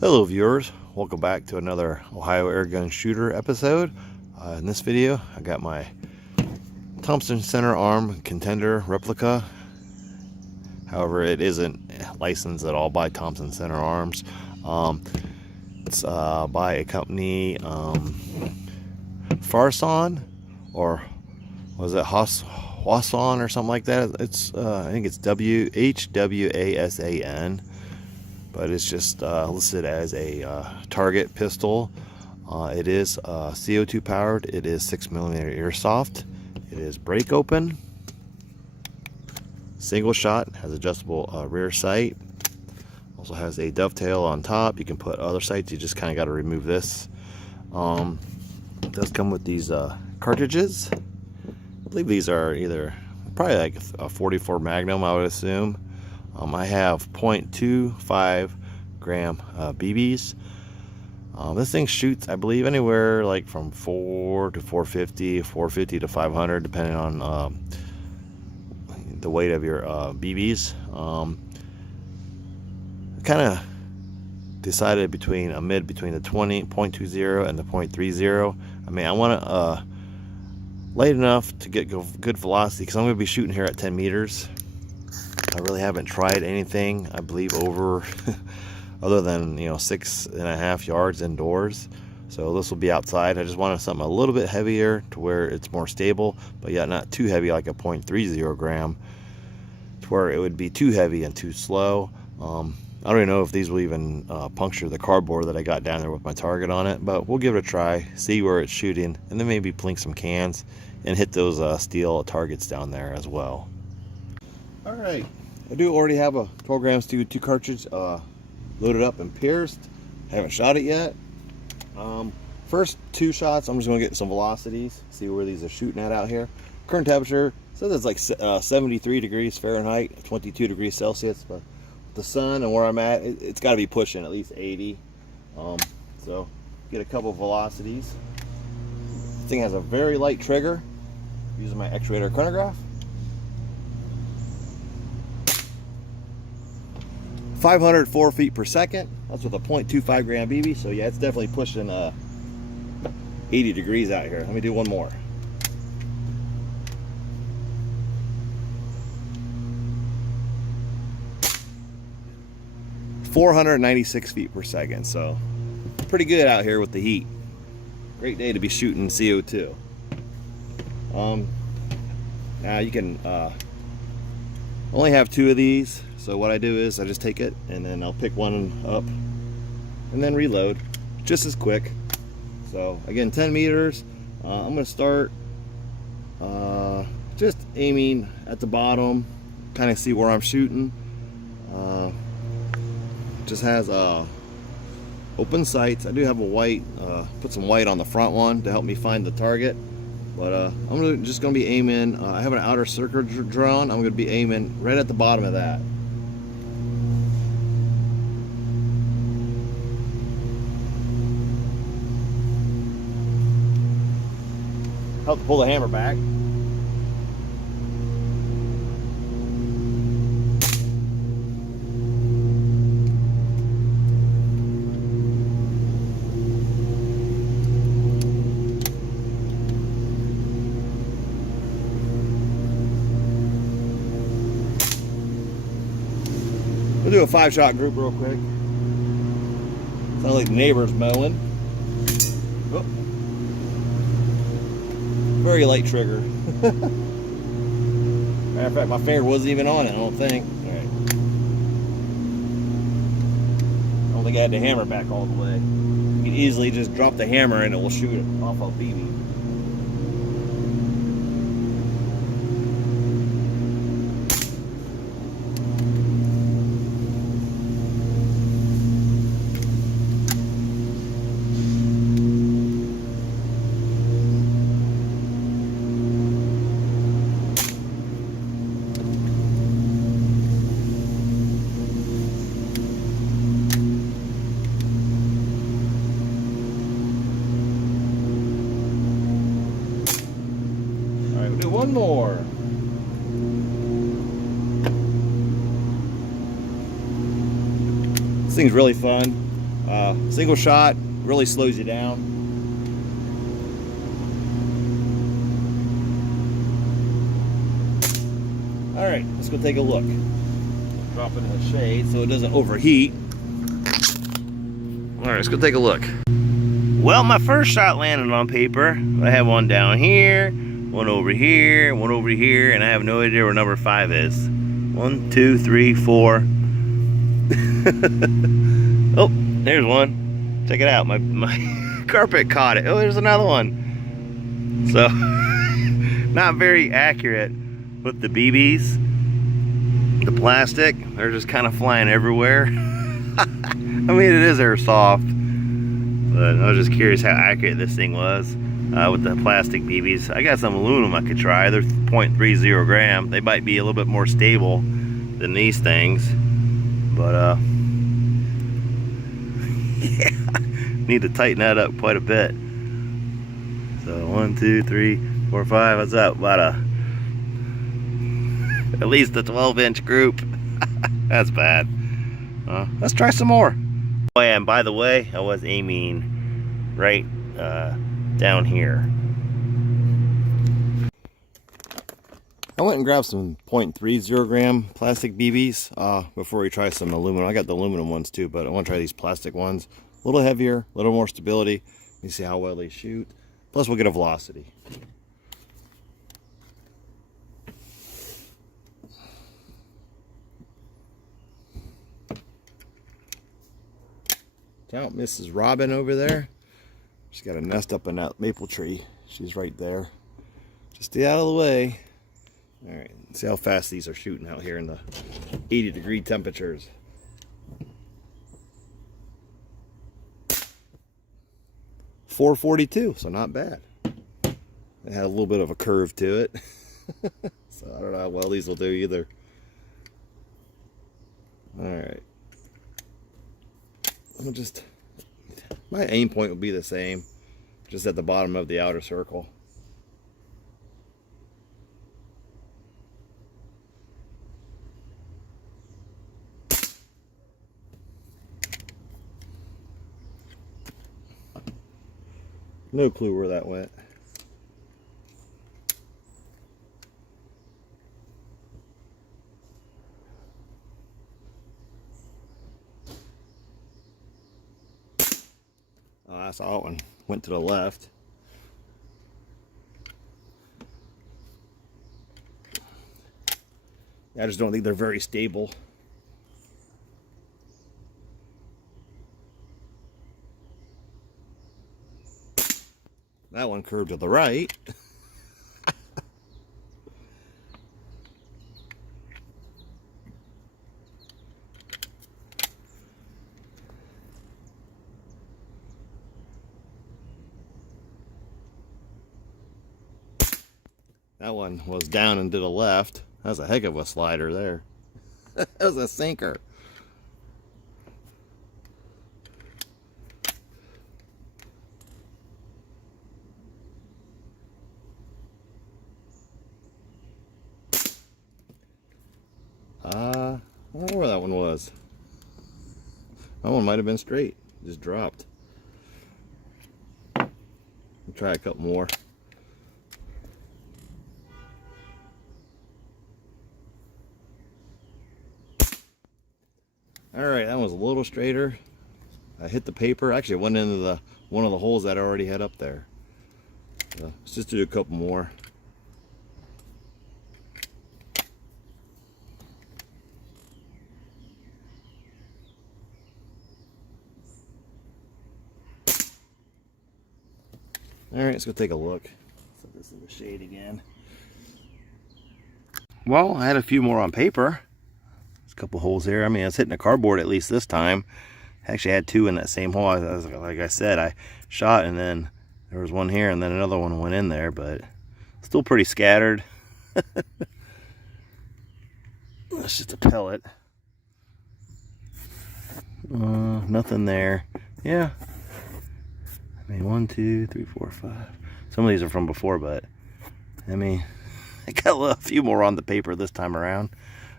Hello viewers, welcome back to another Ohio Airgun Shooter episode. In this video I got my Thompson center arm contender replica. However, it isn't licensed at all by Thompson Center Arms. It's by a company, Farsan, or was it Hwasan or something like that. It's I think it's Hwasan, but it's just listed as a target pistol. It is CO2 powered. It is 6mm airsoft. It is break open, single shot, has adjustable rear sight. Also has a dovetail on top. You can put other sights. You just kind of got to remove this. It does come with these cartridges. I believe these are probably like a 44 Magnum, I would assume. I have 0.25 gram BBs. This thing shoots, I believe, anywhere like from 4 to 450, 450 to 500, depending on the weight of your BBs. I kind of decided between a mid between the 0.20 and the 0.30. I mean, I want to light enough to get good velocity, because I'm going to be shooting here at 10 meters. I really haven't tried anything, I believe, over other than 6.5 yards indoors. So this will be outside. I just wanted something a little bit heavier to where it's more stable, but yet not too heavy, like a 0.30 gram, to where it would be too heavy and too slow. I don't even know if these will even puncture the cardboard that I got down there with my target on it, but we'll give it a try, see where it's shooting, and then maybe plink some cans and hit those steel targets down there as well. All right, I do already have a 12 grams CO2 cartridge loaded up and pierced. I haven't shot it yet. First two shots, I'm just going to get some velocities, see where these are shooting at out here. Current temperature says it's like 73 degrees Fahrenheit, 22 degrees Celsius, but with the sun and where I'm at, it's got to be pushing at least 80. So get a couple velocities. This thing has a very light trigger, using my X-Rater chronograph. 504 feet per second. That's with a 0.25 gram BB. So yeah, it's definitely pushing 80 degrees out here. Let me do one more. .496 feet per second. So pretty good out here with the heat. Great day to be shooting CO2. Now you can only have two of these. So what I do is I just take it and then I'll pick one up and then reload just as quick. So again, 10 meters. I'm going to start just aiming at the bottom, kind of see where I'm shooting. Just has open sights. I do have a white, put some white on the front one to help me find the target. But I'm just going to be aiming, I have an outer circle drawn. I'm going to be aiming right at the bottom of that. Help to pull the hammer back. We'll do a 5-shot group real quick. Sounds like the neighbor's mowing. Oh. Very light trigger. Matter of fact, my finger wasn't even on it, I don't think. All right. I don't think I had the hammer back all the way. You can easily just drop the hammer and it will shoot it off a BB. One more. This thing's really fun. Single shot really slows you down. All right, let's go take a look. Drop it in the shade so it doesn't overheat. All right, let's go take a look. Well, my first shot landed on paper. I have one down here, one over here, one over here, and I have no idea where number 5 is. 1, 2, 3, 4. Oh, there's one. Check it out. My carpet caught it. Oh, there's another one. So, not very accurate with the BBs. The plastic, they're just kind of flying everywhere. I mean, it is airsoft, but I was just curious how accurate this thing was with the plastic BBs. I got some aluminum I could try. They're 0.30 gram. They might be a little bit more stable than these things, but yeah, need to tighten that up quite a bit. So 1, 2, 3, 4, 5. What's up? About at least a 12-inch group. That's bad. Let's try some more. Oh yeah, and by the way, I was aiming right down here. I went and grabbed some 0.30 gram plastic BBs before we try some aluminum. I got the aluminum ones too, but I want to try these plastic ones. A little heavier, a little more stability. You see how well they shoot. Plus we'll get a velocity. Count Mrs. Robin over there. She's got a nest up in that maple tree. She's right there. Just stay out of the way. All right, see how fast these are shooting out here in the 80-degree temperatures. .442, so not bad. It had a little bit of a curve to it. So I don't know how well these will do either. All right. I'll just, my aim point will be the same, just at the bottom of the outer circle. No clue where that went. Oh, I saw that one. Went to the left. I just don't think they're very stable. That one curved to the right. That one was down and to the left. That was a heck of a slider there. That was a sinker. I don't know where that one was. That one might have been straight. Just dropped. I'll try a couple more. Alright, that was a little straighter. I hit the paper. Actually, it went into one of the holes that I already had up there. So let's just do a couple more. Alright, let's go take a look. Set this in the shade again. Well, I had a few more on paper. There's a couple holes here. I mean, I was hitting the cardboard at least this time. I actually had two in that same hole. Like I said, I shot and then there was one here and then another one went in there, but still pretty scattered. That's just a pellet. Nothing there. Yeah. I mean, 1, 2, 3, 4, 5. Some of these are from before, but I mean, I got a few more on the paper this time around.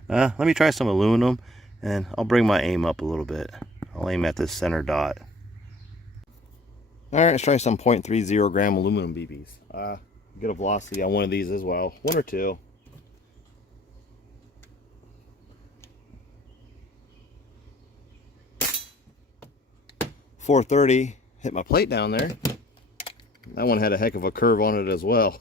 Let me try some aluminum, and I'll bring my aim up a little bit. I'll aim at this center dot. Alright, let's try some 0.30 gram aluminum BBs. Get a velocity on one of these as well. One or two. .430 hit my plate down there. That one had a heck of a curve on it as well.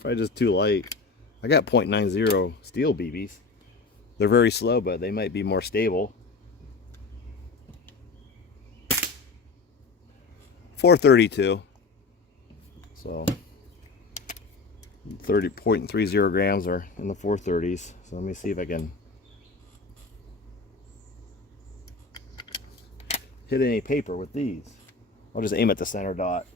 Probably just too light. I got 0.90 steel BBs. They're very slow, but they might be more stable. .432. So 30.30 grams are in the 430s. So let me see if I can hit any paper with these. I'll just aim at the center dot.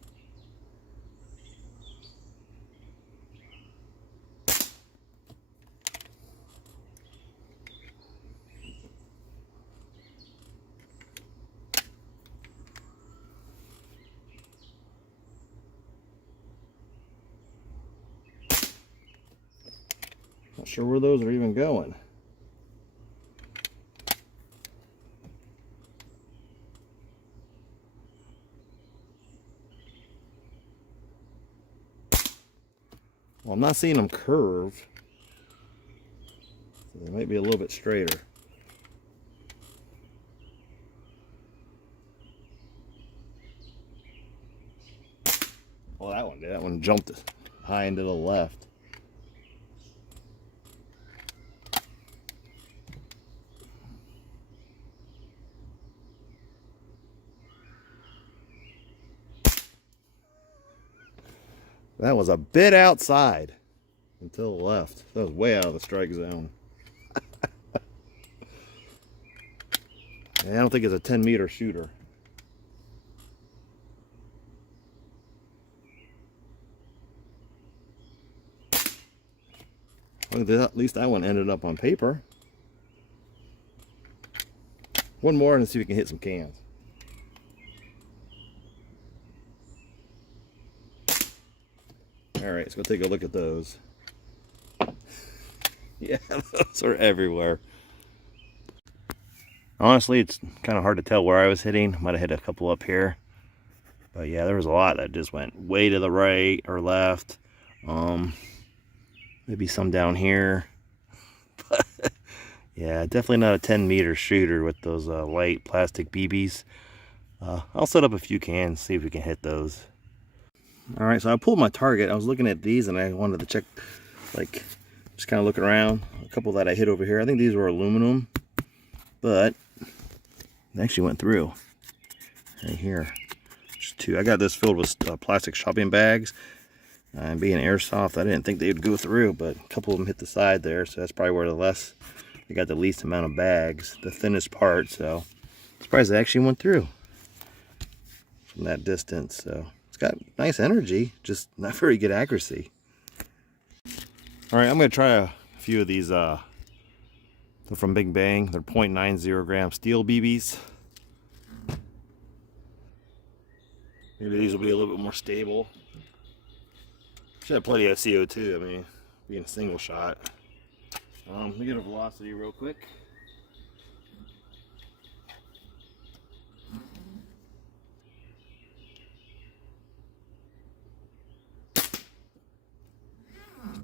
Not sure where those are even going. Well, I'm not seeing them curve, so they might be a little bit straighter. Well, that one did. That one jumped high into the left. That was a bit outside until the left. That was way out of the strike zone. I don't think it's a 10-meter shooter. Well, at least that one ended up on paper. One more and see if we can hit some cans. Alright, let's go take a look at those. Yeah, those are everywhere. Honestly, it's kind of hard to tell where I was hitting. Might have hit a couple up here. But yeah, there was a lot that just went way to the right or left. Maybe some down here. But yeah, definitely not a 10-meter shooter with those light plastic BBs. I'll set up a few cans, see if we can hit those. Alright, so I pulled my target. I was looking at these and I wanted to check, like, just kind of looking around. A couple that I hit over here. I think these were aluminum, but they actually went through. Right here. Just two. I got this filled with plastic shopping bags. And being Airsoft, I didn't think they would go through, but a couple of them hit the side there, so that's probably where they got the least amount of bags, the thinnest part, so I'm surprised they actually went through from that distance. So it's got nice energy, just not very good accuracy. All right, I'm going to try a few of these. They're from Big Bang. They're 0.90 gram steel BBs. Maybe these will be a little bit more stable. Should have plenty of CO2. I mean, being a single shot. Let me get a velocity real quick.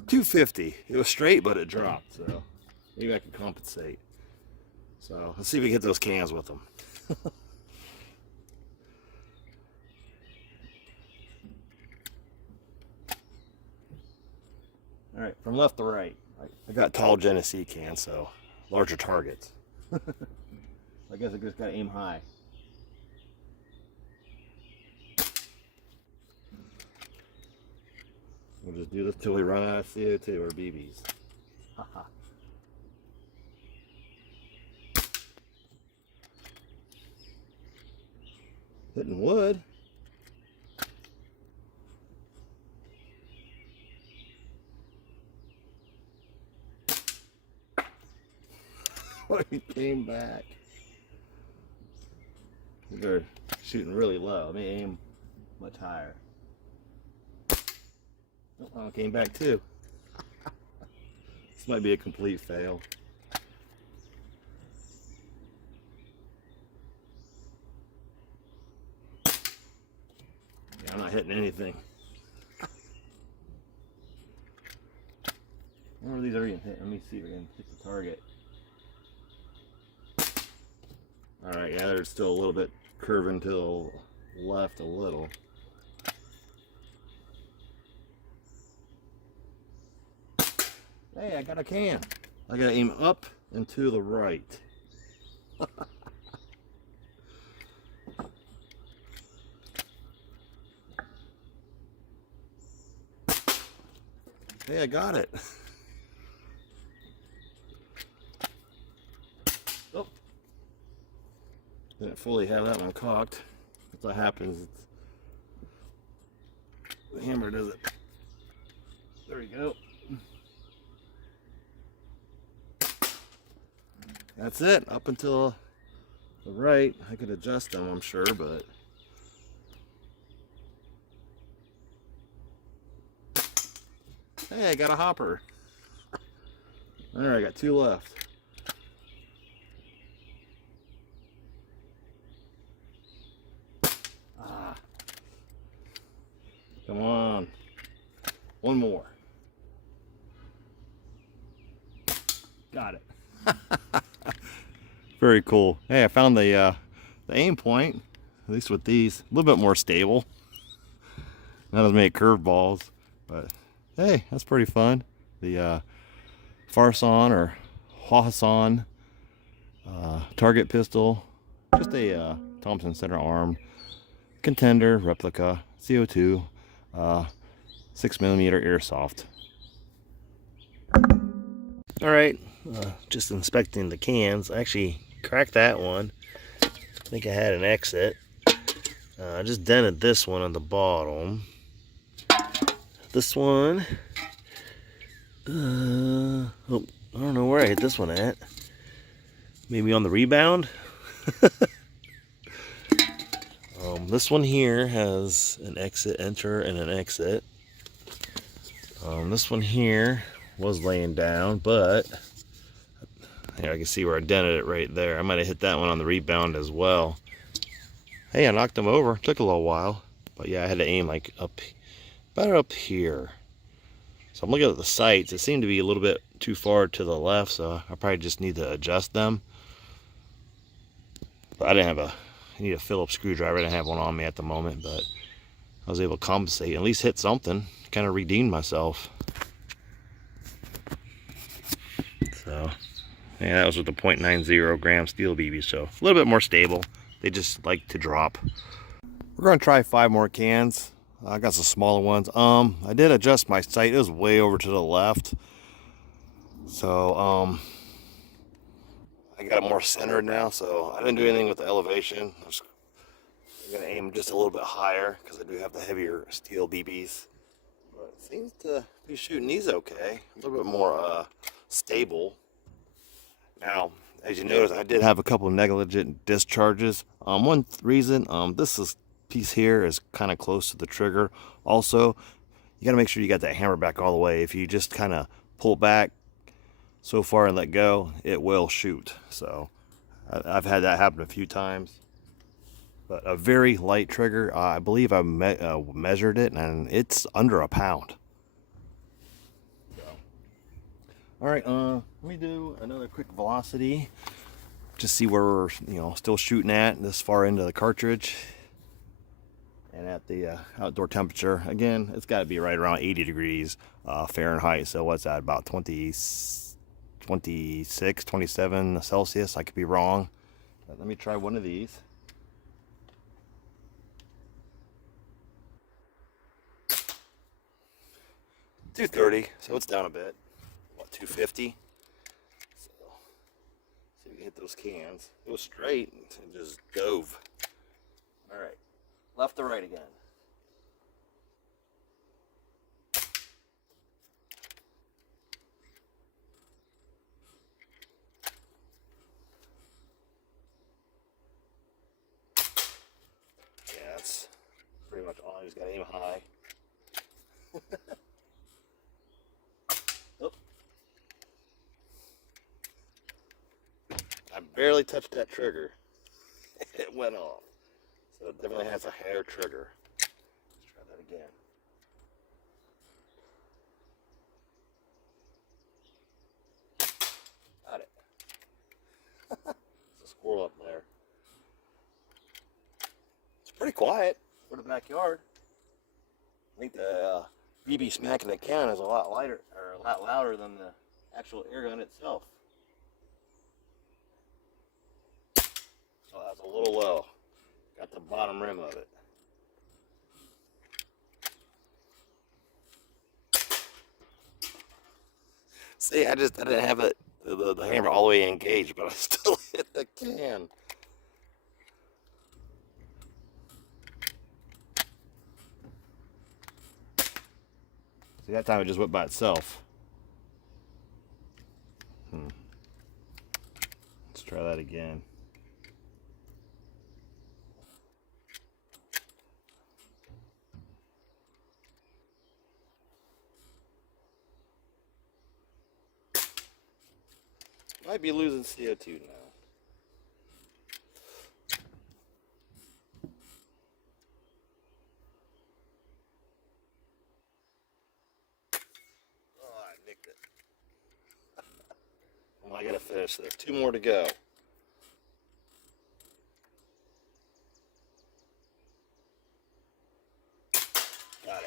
.250. It was straight, but it dropped. So maybe I can compensate. So let's see if we can hit those cans with them. All right, from left to right. I got tall Genesee cans, so larger targets. I guess I just gotta aim high. We'll just do this till we run out of CO2 or BBs. Hitting wood. He came back. They're shooting really low. Let me aim much higher. Oh, came back too. This might be a complete fail. hitting anything. I wonder if these are even hit. Let me see if we can hit the target. Alright, yeah, they're still a little bit curving to the left a little. Hey, I got a can. I gotta aim up and to the right. Hey, I got it. Oh, didn't fully have that one cocked. That's what happens. The hammer does it. There we go. That's it. Up until the right. I could adjust them, I'm sure, but hey, I got a hopper. Alright, I got 2 left. Ah. Come on. One more. Got it. Very cool. Hey, I found the aim point, at least with these, a little bit more stable. Not as many curveballs, but hey, that's pretty fun. The Farsan or Hwasan target pistol, just a Thompson center arm contender replica CO2 6mm airsoft. All right, just inspecting the cans. I actually cracked that one. I think I had an exit. I just dented this one on the bottom. This one, oh, I don't know where I hit this one at. Maybe on the rebound. This one here has an exit, enter, and an exit. This one here was laying down, but here I can see where I dented it right there. I might have hit that one on the rebound as well. Hey, I knocked them over. Took a little while, but yeah, I had to aim like about up here. So I'm looking at the sights. It seemed to be a little bit too far to the left, so I probably just need to adjust them. But I didn't have I need a Phillips screwdriver. I didn't have one on me at the moment, but I was able to compensate, at least hit something. Kind of redeemed myself. So, yeah, that was with the .90 gram steel BB, so a little bit more stable. They just like to drop. We're gonna try 5 more cans. I got some smaller ones. I did adjust my sight. It was way over to the left. So, I got it more centered now, so I didn't do anything with the elevation. I'm gonna aim just a little bit higher because I do have the heavier steel BBs. But it seems to be shooting these okay. A little bit more stable. Now, as you notice, I did have a couple of negligent discharges. One reason, this piece here is kind of close to the trigger. Also, you got to make sure you got that hammer back all the way. If you just kind of pull back so far and let go, it will shoot. So I've had that happen a few times. But a very light trigger. I believe I measured it, and it's under a pound. All right, let me do another quick velocity. Just see where we're, still shooting at this far into the cartridge. And at the outdoor temperature, again, it's got to be right around 80 degrees Fahrenheit. So what's that, about 26, 27 Celsius? I could be wrong. But let me try one of these. .230, so it's down a bit. What, 250? So, see if we can hit those cans. It was straight and just dove. All right, left to right again. Yeah, that's pretty much all. You just gotta aim high. Oh. I barely touched that trigger. It went off. So it definitely has a hair trigger. Let's try again. Got it. There's a squirrel up there. It's pretty quiet for the backyard. I think the BB smacking the can is a lot lighter, or a lot louder than the actual air gun itself. So that's a little low. Got the bottom rim of it. See, I didn't have it, the hammer all the way engaged, but I still hit the can. See, that time it just went by itself. Let's try that again. Might be losing CO2 now. Oh, I nicked it. Well, I gotta finish this. 2 more to go. Got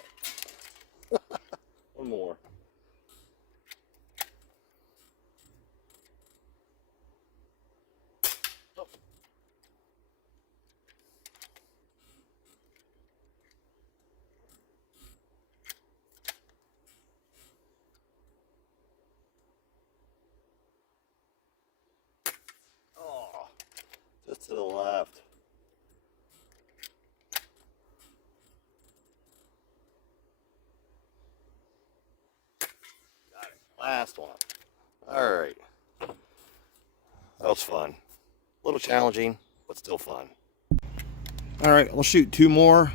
it. 1 more. Just to the left. Got it. Last one. All right. That was fun. A little challenging, but still fun. All right, I'll shoot 2 more.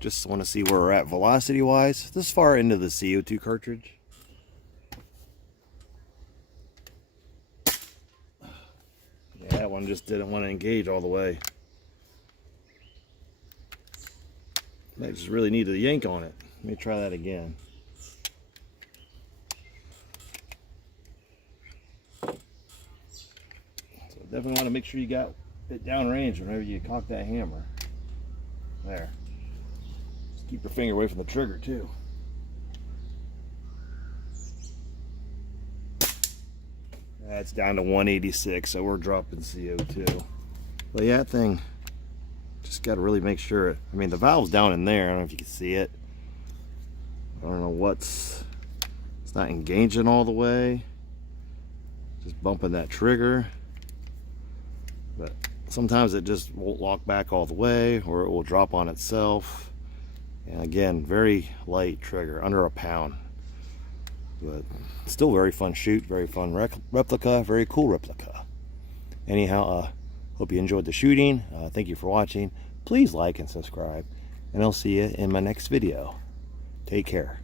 Just want to see where we're at velocity-wise. This far into the CO2 cartridge. Yeah, that one just didn't want to engage all the way. I just really needed a yank on it. Let me try that again. So definitely want to make sure you got it downrange whenever you cock that hammer. There. Just keep your finger away from the trigger too. That's down to 186, so we're dropping CO2. But yeah, that thing, just got to really make sure. I mean, the valve's down in there. I don't know if you can see it. I don't know what's, it's not engaging all the way. Just bumping that trigger. But sometimes it just won't lock back all the way, or it will drop on itself. And again, very light trigger, under a pound. But still very fun shoot, very fun replica, very cool replica. Anyhow, hope you enjoyed the shooting. Thank you for watching. Please like and subscribe, and I'll see you in my next video. Take care.